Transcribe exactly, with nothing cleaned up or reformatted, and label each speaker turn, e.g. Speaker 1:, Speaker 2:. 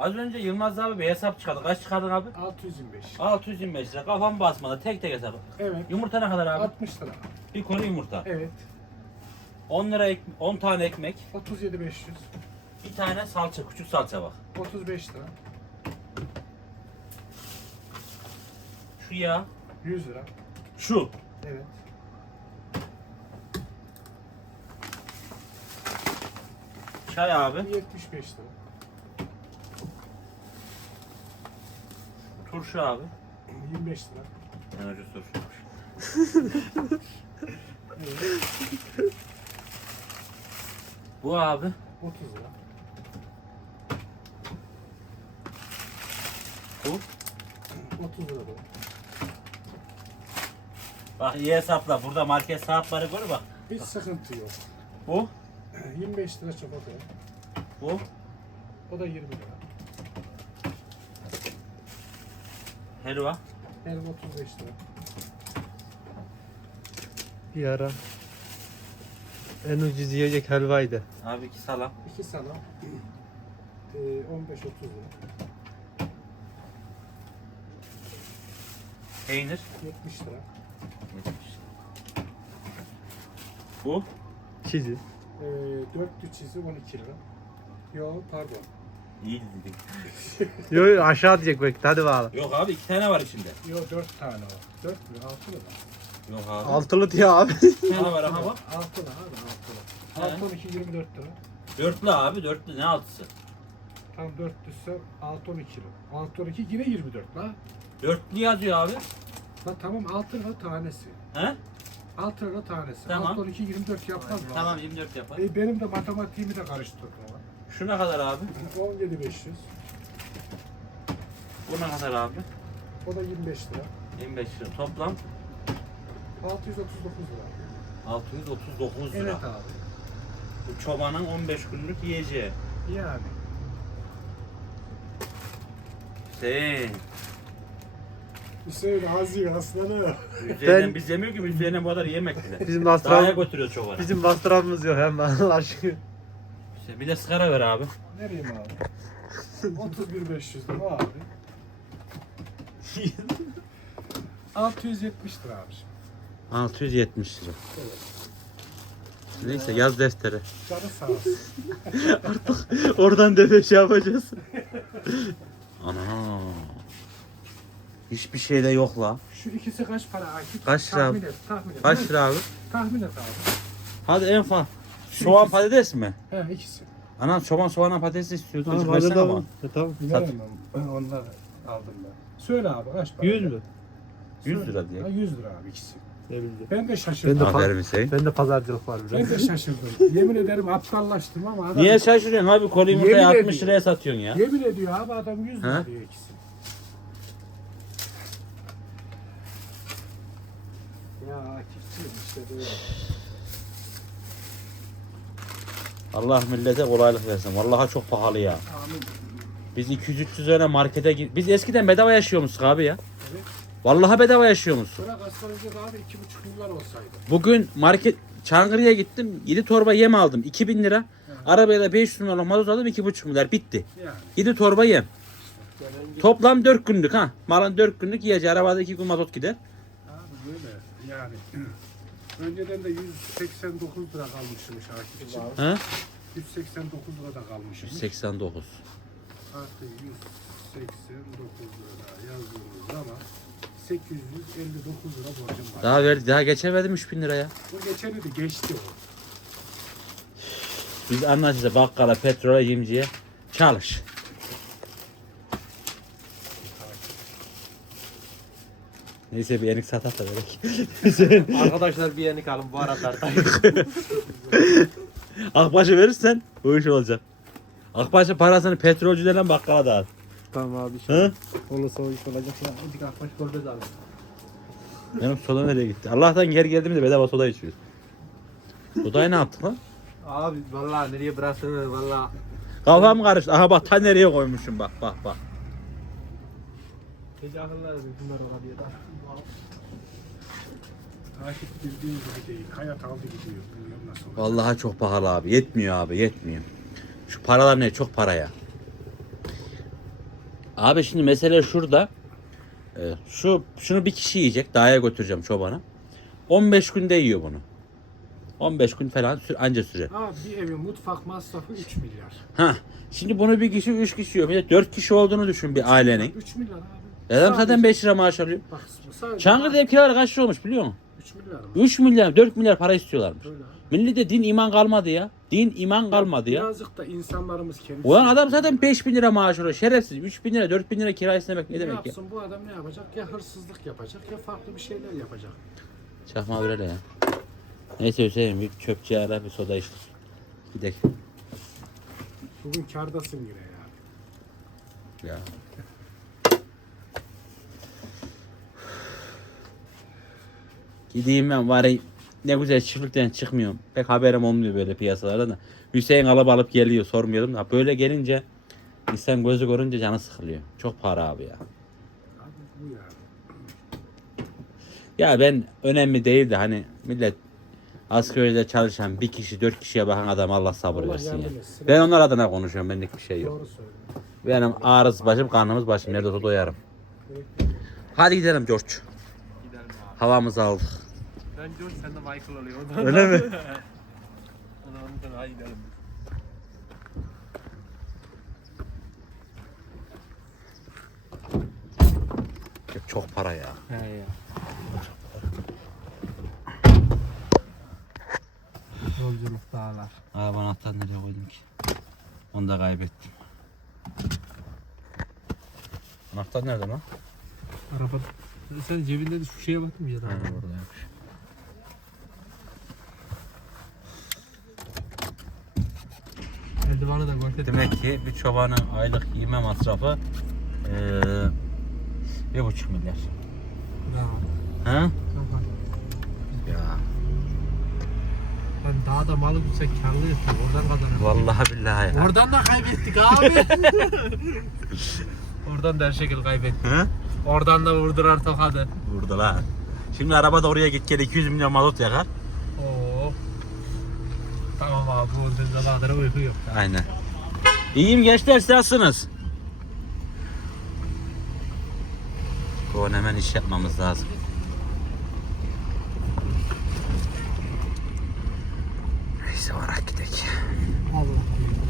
Speaker 1: Az önce Yılmaz abi bir hesap çıkardı. Kaç çıkardın abi?
Speaker 2: altı yüz yirmi beş.
Speaker 1: altı yüz yirmi beş lira. Kafam basmadı. Tek tek hesabı.
Speaker 2: Evet.
Speaker 1: Yumurta ne kadar abi?
Speaker 2: altmış lira.
Speaker 1: Bir konu yumurta.
Speaker 2: Evet.
Speaker 1: on lira ek, on tane ekmek.
Speaker 2: otuz yedi bin beş yüz.
Speaker 1: Bir tane salça. Küçük salça bak.
Speaker 2: otuz beş lira.
Speaker 1: Şu yağ.
Speaker 2: yüz lira.
Speaker 1: Şu.
Speaker 2: Evet.
Speaker 1: Çay abi.
Speaker 2: yetmiş beş lira.
Speaker 1: Turşu abi.
Speaker 2: yirmi beş lira.
Speaker 1: En ucuz turşu.
Speaker 2: Evet.
Speaker 1: Bu abi.
Speaker 2: otuz lira.
Speaker 1: Bu.
Speaker 2: otuz lira.
Speaker 1: Bak iyi hesapla. Burada market saatleri koy bak.
Speaker 2: Hiç sıkıntı yok.
Speaker 1: Bu.
Speaker 2: yirmi beş lira çikolata.
Speaker 1: Bu.
Speaker 2: O da yirmi lira.
Speaker 1: Helva.
Speaker 2: Helva otuz beş lira.
Speaker 3: Bir ara en ucuz yiyecek helvaydı.
Speaker 1: Abi iki salam.
Speaker 2: iki salam. Ee, on beş otuz lira.
Speaker 1: Peynir.
Speaker 2: yetmiş lira.
Speaker 1: yetmiş. Bu.
Speaker 3: Çizi.
Speaker 2: Ee, dörtlü çizi on iki lira. Yo pardon.
Speaker 1: İyi dedik.
Speaker 3: Yo yo aşağı diyecek belki. Hadi bakalım.
Speaker 1: Yok abi iki tane var içinde.
Speaker 2: Yo dört tane o. dört mü? altı lira.
Speaker 1: Yok abi.
Speaker 3: Altılı diyor abi.
Speaker 1: Bir tane var ama bak.
Speaker 2: altı lira abi altı
Speaker 1: He.
Speaker 2: lira. altı on iki yirmi dört lira.
Speaker 1: Dörtlü abi dörtlü ne altısı?
Speaker 2: Tam dörtlüyse altı on iki lira. altı on iki yine yirmi dört la.
Speaker 1: Dörtlü yazıyor abi.
Speaker 2: La tamam altı lira tanesi.
Speaker 1: He?
Speaker 2: altı lira tanesi.
Speaker 1: Tamam.
Speaker 2: altı on iki yirmi dört yapmaz mı?
Speaker 1: Tamam yirmi dört yapar.
Speaker 2: E, benim de matematiğimi de karıştırma.
Speaker 1: Şu ne kadar abi?
Speaker 2: on yedi bin beş yüz.
Speaker 1: Bu ne kadar abi?
Speaker 2: O da yirmi beş lira.
Speaker 1: yirmi beş lira. Toplam
Speaker 2: altı yüz otuz dokuz lira.
Speaker 1: altı yüz otuz dokuz lira.
Speaker 2: Evet abi.
Speaker 1: Bu çobanın on beş günlük yiyeceği.
Speaker 2: Yani.
Speaker 1: Hüseyin.
Speaker 2: Hüseyin Aziz aslanı.
Speaker 1: Üzerinden
Speaker 3: Ben-
Speaker 1: biz yemiyor ki üzerinden bu kadar yemek bile.
Speaker 3: Bizim
Speaker 1: Dağa
Speaker 3: masraf
Speaker 1: götürüyor çobanı.
Speaker 3: bizim masrafımız yok hem Allah aşkına.
Speaker 1: Hüseyin, bir de sigara ver abi.
Speaker 2: Nereye abi? otuz bir bin beş yüz lira abi. altı yüz yetmiş lira abi.
Speaker 1: altı yüz yetmiş lira.
Speaker 2: Evet.
Speaker 1: Neyse yaz defteri.
Speaker 2: Canı sağ olsun.
Speaker 3: Oradan defe şey yapacağız.
Speaker 1: Ana. Hiçbir şey de yok la.
Speaker 2: Şu ikisi kaç para Akif?
Speaker 1: Kaç lira
Speaker 2: Tahmin
Speaker 1: abi?
Speaker 2: et, tahmin et.
Speaker 1: Kaç
Speaker 2: Ne?
Speaker 1: lira abi?
Speaker 2: Tahmin et abi.
Speaker 1: Hadi en fazla. Soğan patates mi?
Speaker 2: He ikisi.
Speaker 1: Anam çoban soğanla patates istiyordu.
Speaker 3: Tamam
Speaker 1: Hiç
Speaker 3: hadi
Speaker 1: versene bana.
Speaker 3: tamam. Tamam.
Speaker 2: Veremem. Ben onları aldım ben. Söyle abi kaç para?
Speaker 3: yüz mü?
Speaker 1: yüz
Speaker 2: Söyle.
Speaker 1: lira diye.
Speaker 2: Ha, yüz lira abi ikisi.
Speaker 3: Ne bileyim.
Speaker 2: Ben de şaşırdım.
Speaker 3: Ben de-
Speaker 1: Aferin Hüseyin.
Speaker 3: Ben de pazarcılık var biraz.
Speaker 2: Ben de şaşırdım. Yemin ederim aptallaştım ama adam...
Speaker 1: Niye şaşırıyorsun abi? Koli
Speaker 2: Yemin
Speaker 1: yumurtayı altmış
Speaker 2: ediyorum.
Speaker 1: liraya satıyorsun ya.
Speaker 2: Yemin ediyor abi adam yüz lira
Speaker 1: Ha?
Speaker 2: diyor ikisi. Ya Akif'ciğim işte böyle.
Speaker 1: Allah millete kolaylık versin. Vallahi çok pahalı ya.
Speaker 2: Amin.
Speaker 1: Biz iki yüz üç yüz lira markete gir. Biz eskiden bedava yaşıyormuşuz abi ya.
Speaker 2: Evet.
Speaker 1: Vallahi bedava yaşıyormuşuz.
Speaker 2: Bırak aslanıcı abi iki buçuk milyar olsaydı.
Speaker 1: Bugün market Çankırı'ya gittim. yedi torba yem aldım. iki bin lira. Arabayla beş yüz lira mazot aldım. iki buçuk milyar. Bitti.
Speaker 2: Yani.
Speaker 1: yedi torba yem.
Speaker 2: Gelen
Speaker 1: Toplam dört günlük ha. Malın dört günlük yiyeceği. Arabada iki gün mazot gider.
Speaker 2: Abi böyle yani. Önceden de yüz seksen dokuz lira kalmışmış Akif'ciğim.
Speaker 1: Ha?
Speaker 2: yüz seksen dokuz lira da kalmışmış.
Speaker 1: yüz seksen dokuz.
Speaker 2: Artı yüz seksen dokuz lira yazdığımız zaman sekiz yüz elli dokuz lira borcum var.
Speaker 1: Daha verdi. Daha geçemedim üç bin liraya.
Speaker 2: Bu geçeni de geçti o.
Speaker 1: Biz anlaşacağız bakkala, petrola, yemciye. Çalış. Neyse bir yenik satar da verek.
Speaker 3: Arkadaşlar bir yenik alın bu arada.
Speaker 1: Akbaş'ı verirsen bu iş olacak. Akbaş'ın parasını petrolcülerden bakkala dağıt.
Speaker 3: Tamam abi.
Speaker 1: Hı?
Speaker 3: Olursa o iş olacak ya. Hadi kalkmış golbez abi.
Speaker 1: Benim soda nereye gitti? Allah'tan geri geldim de bedava soda içiyoruz. Sodayı ne yaptık lan?
Speaker 3: Abi vallahi nereye bıraktın vallahi.
Speaker 1: Kafam karıştı. Aha bak ta nereye koymuşum bak bak bak.
Speaker 3: Gece akıllar bunlar olabilir.
Speaker 2: Akif bildiğin gibi değil. Hayat aldı gidiyor. Bilmiyorum nasıl olacak.
Speaker 1: Vallahi çok pahalı abi. Yetmiyor abi yetmiyor. Şu paralar ne? Çok para ya. Abi şimdi mesele şurada. Ee, şu şunu bir kişi yiyecek. Dağa götüreceğim çobana. on beş günde yiyor bunu. on beş gün falan sür, anca sürer.
Speaker 2: Abi bir evin mutfak masrafı üç milyar.
Speaker 1: Ha. Şimdi bunu bir kişi, üç kişi yiyor. Bir de dört kişi olduğunu düşün bir ailenin.
Speaker 2: üç milyar abi.
Speaker 1: Adam zaten
Speaker 2: Sadece-
Speaker 1: beş lira maaş alıyor.
Speaker 2: Bak sadece
Speaker 1: Çankırı'da ev kiraları kaç lira olmuş biliyor musun?
Speaker 2: üç milyar mı?
Speaker 1: üç milyar, dört milyar para istiyorlarmış.
Speaker 2: Öyle abi.
Speaker 1: Millete din iman kalmadı ya. Din iman kalmadı ya.
Speaker 2: Birazcık da insanlarımız kendisi.
Speaker 1: Ulan adam zaten beş bin lira maaş alıyor. Şerefsiz. üç bin lira, dört bin lira kira istemek ne
Speaker 2: ne
Speaker 1: demek ya?
Speaker 2: yapsın bu adam ne yapacak? Ya hırsızlık yapacak ya farklı bir şeyler yapacak.
Speaker 1: Çakma böyle ya. Neyse Hüseyin bir çöpçü ara bir soda içtik. Gidelim.
Speaker 2: Bugün kârdasın yine ya.
Speaker 1: Ya. Gideyim ben bari ne güzel çiftlikten çıkmıyorum. Pek haberim olmuyor böyle piyasalarda da. Hüseyin alıp alıp geliyor sormuyordum da böyle gelince insan gözü görünce canı sıkılıyor. Çok para abi ya.
Speaker 2: Abi bu ya.
Speaker 1: Ya ben önemli değil de hani millet askeriyede çalışan bir kişi dört kişiye bakan adam Allah sabır
Speaker 2: Allah
Speaker 1: versin ya.
Speaker 2: yardım etsin.
Speaker 1: Ben onlar adına konuşuyorum benlik bir şey yok.
Speaker 2: Doğru söylüyorsun.
Speaker 1: Benim ağrız başım karnımız başım nerede olsa doyarım. Hadi gidelim George.
Speaker 3: Gidelim abi.
Speaker 1: Havamızı aldık.
Speaker 3: Ben George sen de Michael oluyor.
Speaker 1: Öyle mi?
Speaker 3: Onu anlatan hadi gidelim.
Speaker 1: Çok para ya.
Speaker 3: He ya. Yolculuk dağlar.
Speaker 1: Araba anahtarını nereye koydum ki? Onu da kaybettim. Anahtar nerede lan?
Speaker 3: Araba. Sen cebinde de şu şeye baktın mı ya da?
Speaker 1: Ha, oradaymış.
Speaker 3: Eldivanı da gol
Speaker 1: Demek ki bir çobanın aylık yeme masrafı eee bir buçuk milyar. Ha? Ya
Speaker 3: Ben daha da malı bulsak karlıyız. Oradan kazanırız.
Speaker 1: vallahi billahi ya.
Speaker 3: Oradan da kaybettik abi. Oradan da her şekilde kaybettik.
Speaker 1: Hı?
Speaker 3: Oradan da vurdurar tokadı.
Speaker 1: Burada lan. Şimdi araba da oraya git gel iki yüz milyon mazot yakar.
Speaker 3: Oo. Tamam abi bu öldüğünde kadar uyku yok.
Speaker 1: Aynen. İyiyim gençler siz nasılsınız? Kovan hemen iş yapmamız lazım. Neyse varak gidelim.
Speaker 3: Allah.